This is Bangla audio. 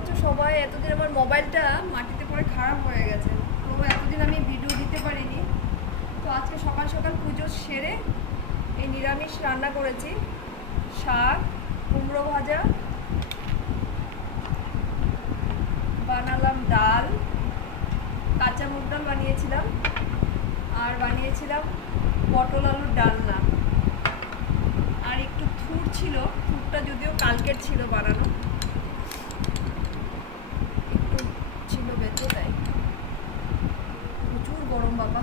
আছো সবাই? এতদিন আমার মোবাইলটা মাটিতে পড়ে খারাপ হয়ে গেছে, তো এতদিন আমি ভিডিও দিতে পারিনি। তো আজকে সকাল সকাল পুজো সেরে এই নিরামিষ রান্না করেছি। শাক, কুমড়ো ভাজা, বানালাম ডাল, কাঁচা মুগ ডাল বানিয়েছিলাম, আর বানিয়েছিলাম পটল আলুর ডালনা। আর একটু থুর ছিল, থুরটা যদিও কালকের ছিল বানানো, একটু ছিল বেঁচে, তাই প্রচুর গরম বাবা।